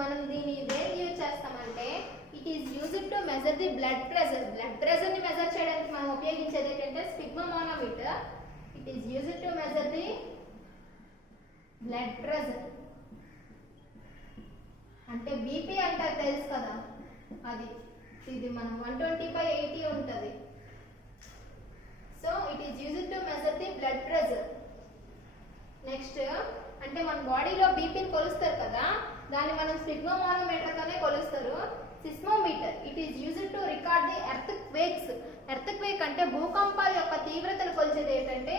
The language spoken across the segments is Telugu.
మనం దీన్ని దేనికి యూజ్ చేస్తామంటే it is used to measure the blood pressure ని మెజర్ చేయడానికి మనం ఉపయోగించేది ఏంటంటే sphygmomanometer. It is used to measure the blood pressure. అంటే బీపీ అంటారు తెలుసు కదా, అది ఇది మనం 120/80 ఉంటుంది. So it is used to measure the blood pressure. Next అంటే మన బాడీలో బీపీని కొలుస్తారు కదా, దాన్ని మనం స్పిగ్మోమానోమీటర్ తోనే కొలుస్తారు. సిస్మోమీటర్ it is used to record the earth quakes. Earth quake అంటే భూకంపాల యొక్క తీవ్రతను కొలిచేది ఏంటంటే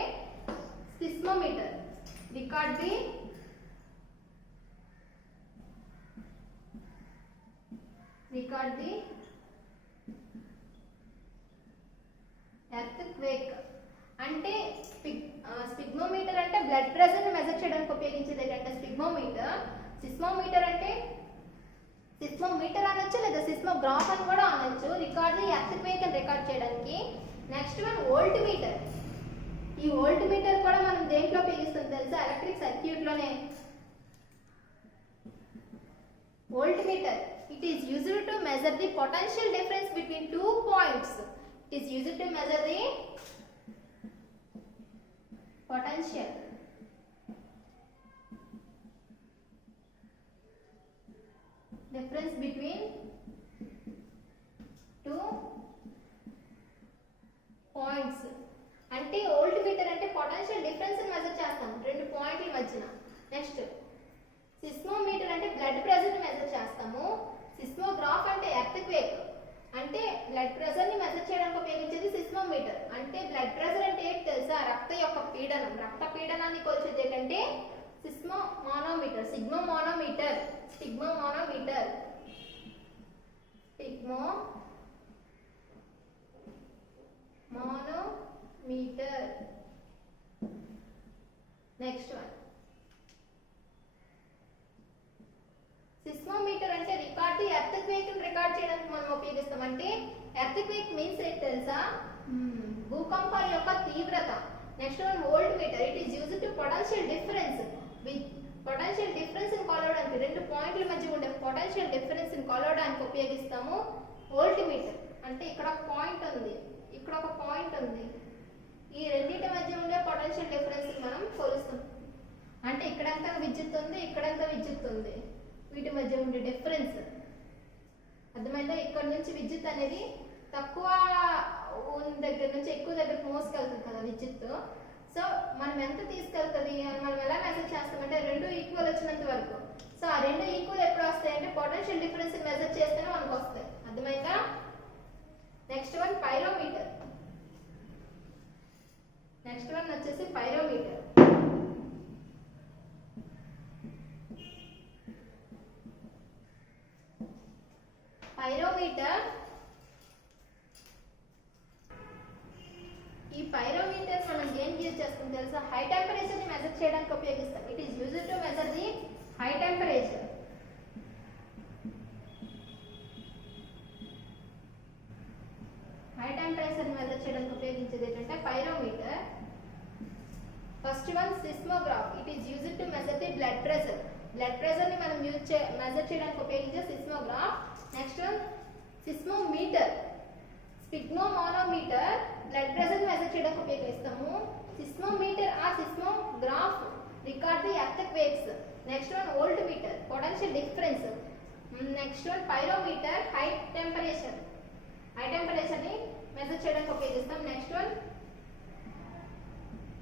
సిస్మోమీటర్. Record the earth quake. అంటే స్పిగ్మోమీటర్ అంటే బ్లడ్ ప్రెషర్ ని మెజర్ చేయడానికి ఉపయోగించేది ఏంటంటే స్పిగ్మోమీటర్. సిస్మోమీటర్ అంటే సిస్మోమీటర్ అనొచ్చు లేదా సిస్మోగ్రాఫ్ అని కూడా అనొచ్చు. రికార్డ్ ది ఎర్త్ క్వేక్ అని రికార్డ్ చేయడానికి. Next one volt meter. ఈ వోల్ట్ మీటర్ కూడా మనం దేంట్లో ఉపయోగిస్తాం తెలుసా? ఎలక్ట్రిక్ సర్క్యూట్ లోనే. Volt meter it is used to measure the potential difference between 2 points. It is used to measure the potential difference between 2 points. అంటే వోల్ట్ మీటర్ అంటే పొటెన్షియల్ డిఫరెన్స్ ని మెజర్ చేస్తాం రెండు పాయింట్ల మధ్యన. నెక్స్ట్ సిస్మోమీటర్ అంటే బ్లడ్ ప్రెషర్ ని మెజర్ చేస్తాము. సిస్మోగ్రాఫ్ అంటే ఎర్త్ క్వేక్. అంటే బ్లడ్ ప్రెషర్ ని మెజర్ చేయడానికి ఉపయోగించేది సిస్మోమీటర్. అంటే బ్లడ్ ప్రెషర్ అంటే ఏంటి తెలుసా? రక్త యొక్క పీడనం. రక్త పీడనాన్ని కొలిచేది ఏంటంటే సిగ్మోమానోమీటర్. స్పిగ్మోమానోమీటర్ నెక్స్ట్ వన్ సిస్మోమీటర్ అంటే రికార్డ్ ది ఎర్త్ క్వేక్ ని రికార్డ్ చేయడానికి మనం ఉపయోగిస్తాం. అంటే ఎర్త్ క్వేక్ మీన్స్ ఏంటి తెలుసా? భూకంపాల యొక్క తీవ్రత. Next one volt meter. It is used to potential difference ని కొలవడానికి, రెండు పాయింట్ల మధ్య ఉండే పొటెన్షియల్ డిఫరెన్స్ ని కొలవడానికి ఉపయోగిస్తాము వోల్ట్ మీటర్. అంటే ఇక్కడ ఒక పాయింట్ ఉంది, ఇక్కడ ఒక పాయింట్ ఉంది. ఈ రెండింటి మధ్య ఉండే పొటెన్షియల్ డిఫరెన్స్ ని మనం కొలుస్తాం. అంటే ఇక్కడంత విద్యుత్ ఉంది, ఇక్కడంత విద్యుత్ ఉంది, వీటి మధ్య ఉండే డిఫరెన్స్ అర్థమైందా? ఇక్కడ నుంచి విద్యుత్ అనేది తక్కువ దగ్గర నుంచి ఎక్కువ దగ్గరకు మోసుకెళ్తుంది కదా విద్యుత్. సో మనం ఎంత తీసుకెళ్తుంది మనం ఎలా మెజర్ చేస్తామంటే రెండు ఈక్వల్ వచ్చినంత వరకు. సో ఆ రెండు ఈక్వల్ ఎప్పుడు వస్తాయంటే పొటెన్షియల్ డిఫరెన్స్ మెజర్ చేస్తేనే మనకు వస్తాయి. అర్థమైందా? Next one pyrometer. Next one వచ్చేసి పైరోమీటర్. ఈ పైరోమీటర్ మనం దేనికి యూజ్ చేస్తాం తెలుసా? హై టెంపరేచర్ ని మెజర్ చేయడానికి ఉపయోగిస్తాం. It is used to measure the high temperature. High temperature ని మెజర్ చేయడానికి ఉపయోగించేది ఏంటంటే pyrometer. First one seismograph. It is used to measure the blood pressure. Blood pressure ని మనం మెజర్ చేయడానికి ఉపయోగించే seismograph. Next one సిస్మోమీటర్. Sphygmomanometer blood pressure measure చేయడానికి ఉపయోగిస్తాము. సిస్మోమీటర్ ఆ seismograph record the earth quakes. Next one volt meter potential difference. Next one pyrometer high temperature ని మెజర్ చేయడానికి ఉపయోగిస్తాం. Next one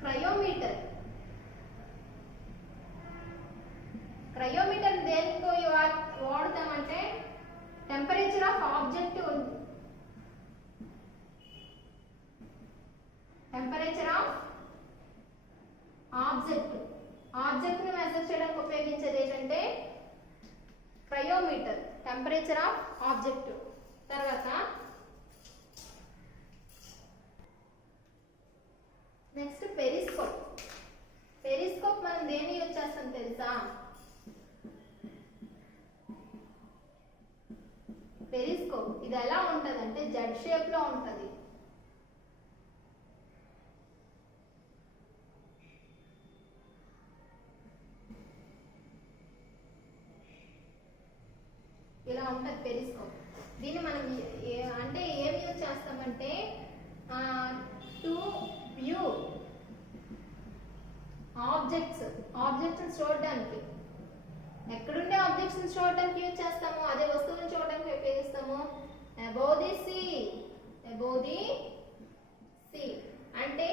cryometer. క్రయోమీటర్ దేనికి వాడతామంటే టెంపరేచర్ ఆఫ్ ఆబ్జెక్ట్ ఆబ్జెక్ట్ ని మెజర్ చేయడానికి ఉపయోగించేది ఏంటంటే క్రయోమీటర్. Temperature of object. తర్వాత నెక్స్ట్ పెరిస్కోప్. పెరిస్కోప్ మనం దేని యూజ్ చేస్తాం తెలుసా? పెరిస్కోప్ ఇది ఎలా ఉంటదంటే జెడ్ షేప్ లో ఉంటది. ఉంటుంది పెరిస్కోప్. దీన్ని మనం అంటే ఏం యూజ్ చేస్తామంటే టు వ్యూ ఆబ్జెక్ట్స్ చూడడానికి, ఎక్కడుండే ఆబ్జెక్ట్స్ చూడడానికి యూజ్ చేస్తాము, అదే వస్తువులను చూడడానికి ఉపయోగిస్తాము. అబౌవ్ ది సీ అంటే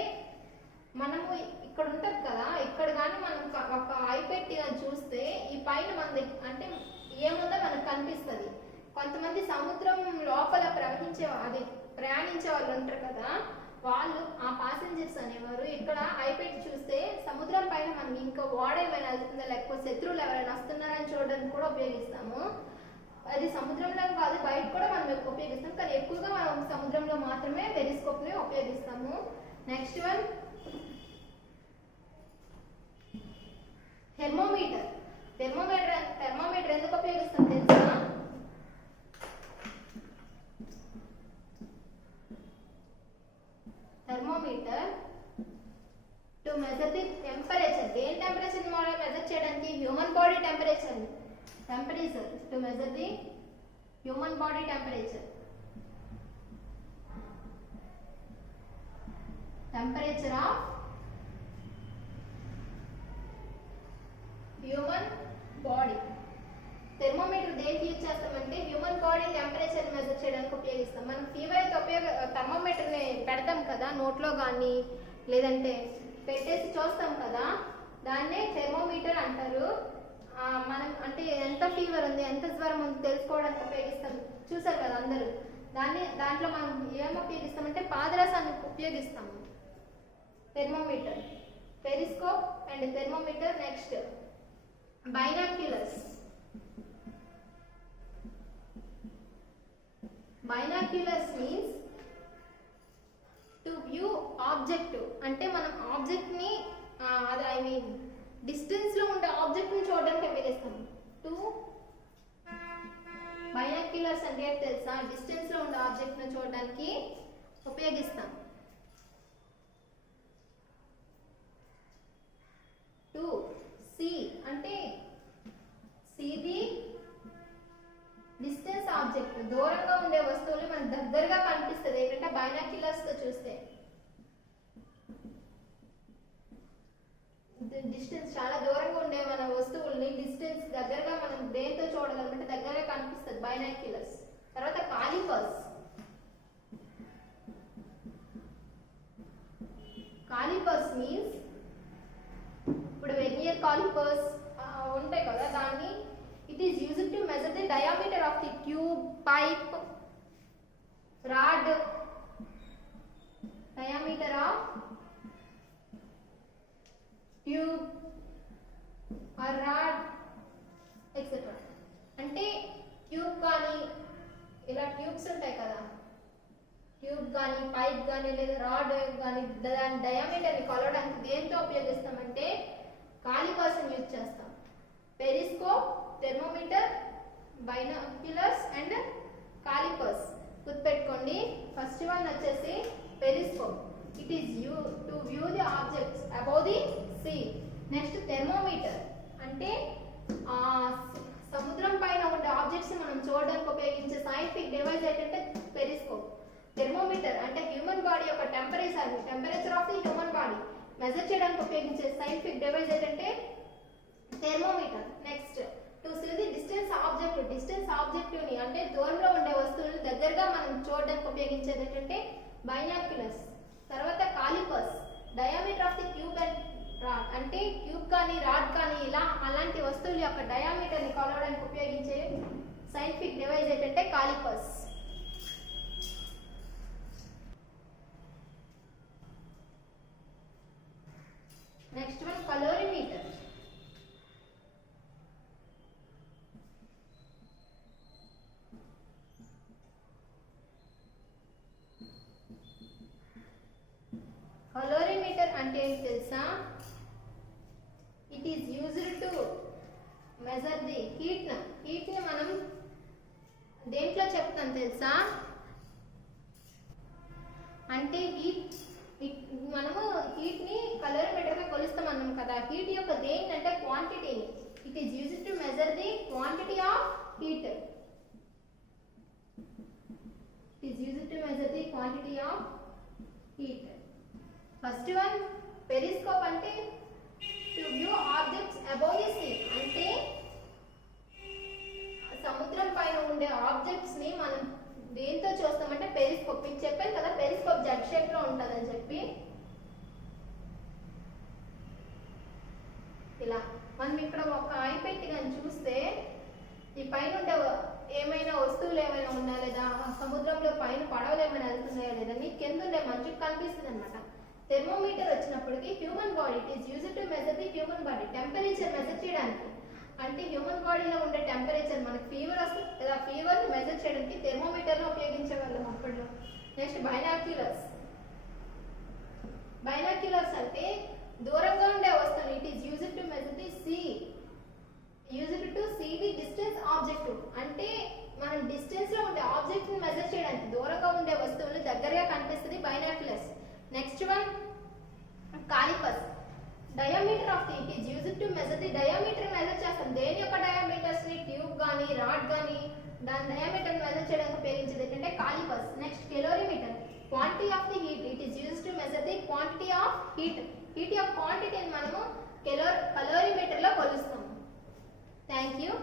మనము ఇక్కడ ఉంటుంది కదా, ఇక్కడ కానీ మనం ఒక ఐ పెట్టి కానీ చూస్తే ఈ పైన మన అంటే ఏముందో మనకు కనిపిస్తుంది. కొంతమంది సముద్రం లోపల ప్రయాణించే వాళ్ళు ఉంటారు కదా, వాళ్ళు ఆ ప్యాసింజర్స్ అనేవారు ఇక్కడ ఐ పెట్టి చూస్తే సముద్రం పైన మనం ఇంకా ఓడ ఏమైనా వెళ్తుందా లేకపోతే శత్రువులు ఎవరైనా వస్తున్నారని చూడడానికి కూడా ఉపయోగిస్తాము. అది సముద్రంలో కాదు, బయట కూడా మనం ఉపయోగిస్తాం, కానీ ఎక్కువగా మనం సముద్రంలో మాత్రమే పెరిస్కోప్ ని ఉపయోగిస్తాము. Next one thermometer. థెర్మోమీటర్ ఎందుకు ఉపయోగిస్తాం తెలుసా? Thermometer to measure the temperature. దేని టెంపరేచర్ మెజర్ చేయడానికి? Human body temperature to measure the human body temperature of human body. Thermometer దేనికి యూజ్ చేస్తామంటే హ్యూమన్ బాడీ టెంపరేచర్ మెజర్ చేయడానికి ఉపయోగిస్తాం. మనం ఫీవర్ అయితే థర్మోమీటర్ని పెడతాం కదా నోట్లో కానీ, లేదంటే పెట్టేసి చూస్తాం కదా, దాన్నే థెర్మోమీటర్ అంటారు. మనం అంటే ఎంత ఫీవర్ ఉంది, ఎంత జ్వరం ఉంది తెలుసుకోవడానికి ఉపయోగిస్తాం. చూసారు కదా అందరూ. దాంట్లో మనం ఏం ఉపయోగిస్తామంటే పాదరసాన్ని ఉపయోగిస్తాము. Thermometer, periscope and thermometer. Next binoculars. Binoculars means to view object. అంటే మనం ఆబ్జెక్ట్ ని డిస్టెన్స్ లో ఉండే ఆబ్జెక్ట్ ని చూడడానికి ఉపయోగిస్తాం. బైనాక్యులర్స్ అంటే తెలుసా? డిస్టెన్స్ లో ఉండే ఆబ్జెక్ట్ ని చూడడానికి ఉపయోగిస్తాం. టు సీ అంటే సీ ది డిస్టెన్స్ ఆబ్జెక్ట్. దూరంగా ఉండే వస్తువులు మనకు దగ్గరగా కనిపిస్తుంది ఏంటంటే బైనాక్యులర్స్ తో చూస్తే. డిస్టెన్స్ చాలా దూరంగా ఉండే మన వస్తువుల్ని డిస్టెన్స్ దగ్గరగా మనం దేంతో చూడగలమంటే దగ్గరగా కనిపిస్తుంది బైనాక్యులర్స్. తర్వాత కాలిపర్స్. కాలిపర్స్ మీన్స్ ఇప్పుడు వెర్నియర్ కాలిపర్స్ ఉంటాయి కదా, దాన్ని it is used to measure the diameter of the tube, pipe, rod, diameter of tube or rod etc. అంటే ట్యూబ్ కానీ ఇలా ట్యూబ్స్ ఉంటాయి కదా, ట్యూబ్ కానీ పైప్ కానీ లేదా రాడ్ కానీ దాని డయామీటర్ని కొలవడానికి దేంతో ఉపయోగిస్తామంటే కాలిపర్స్ని యూజ్ చేస్తాం. Periscope, thermometer, binoculars and callipers గుర్తుపెట్టుకోండి. ఫస్ట్ వన్ వచ్చేసి periscope. It is to view the objects above the sea. Next thermometer అంటే సముద్రం పైన ఉండే ఆబ్జెక్ట్స్ మనం చూడడానికి ఉపయోగించే సైంటిఫిక్ డివైస్ ఏంటంటే పెరిస్కోప్. థెర్మోమీటర్ అంటే హ్యూమన్ బాడీ యొక్క temperature of the human body measure చేయడానికి ఉపయోగించే సైంటిఫిక్ డివైస్ ఏంటంటే thermometer. Next to see the distance objective ని అంటే దూరంలో ఉండే వస్తువులను దగ్గరగా మనం చూడడానికి ఉపయోగించేది ఏంటంటే బైనాక్యులర్స్. తర్వాత callipers, diameter of the tube and rod అంటే ట్యూబ్ కానీ రాడ్ కానీ ఇలా అలాంటి వస్తువుల యొక్క డయామీటర్ ని కొలవడానికి ఉపయోగించే సైంటిఫిక్ డివైస్ ఏంటంటే callipers. Next one calorimeter. Calorimeter అంటే ఏంటి తెలుసా? It is used to measure the heat ని మనం దేంట్లో చెప్తాం తెలుసా? అంటే మనము హీట్ ని కలోరిమీటర్ గా కొలుస్తాం అన్నాం కదా. హీట్ యొక్క దేని అంటే క్వాంటిటీని. It is used to measure the quantity of heat. measure the quantity of heat. First one, periscope అంటే to view objects above the sea. అంటే సముద్రం పైన ఉండే ఆబ్జెక్ట్స్ ని మనం దేంతో చూస్తామంటే పెరిస్కోప్. మీకు చెప్పాను కదా పెరిస్కోప్ జెడ్ షేప్ లో ఉంటుందని చెప్పి. ఇలా మనం ఇక్కడ ఒక ఐ పెట్టి కానీ చూస్తే ఈ పైన ఉండే ఏమైనా వస్తువులు ఏమైనా ఉన్నా లేదా సముద్రంలో పైన పడవలు ఏమైనా వెళ్తున్నాయా లేదా నీ కింద ఉండే మంచుకు కనిపిస్తుంది అనమాట. థెర్మోమీటర్ వచ్చినప్పటికి human body it is used to measure the human body. Temperature measure చేయడానికి, అంటే హ్యూమన్ బాడీలో ఉండే టెంపరేచర్ మనకి ఫీవర్ వస్తుంది లేదా ఫీవర్ మెజర్ చేయడానికి థెర్మోమీటర్ను ఉపయోగించే వాళ్ళం అప్పట్లో. Next binoculars. బైనాక్యులర్స్ అంటే దూరంగా ఉండే వస్తువులు. It is used to measure the sea, used to see the distance object. అంటే మనం డిస్టెన్స్ లో ఉండే ఆబ్జెక్ట్ ని మెజర్ చేయడానికి దూరంగా ఉండే వస్తువులు దగ్గరగా కనిపిస్తుంది binoculars. Next one callipers. Diameter of the it is used to measure the diameter measure చేస్తాం. దేని యొక్క డయామీటర్స్ ని ట్యూబ్ గానీ రాడ్ గానీ దాని డయామీటర్ మెజర్ చేయడానికి ఉపయోగించేది ఏంటంటే callipers. Next calorimeter. Quantity of the heat it is used to measure the quantity of heat. Heat యొక్క క్వాంటిటీని మనము కలోరీమీటర్ లో కొలుస్తాము. Thank you.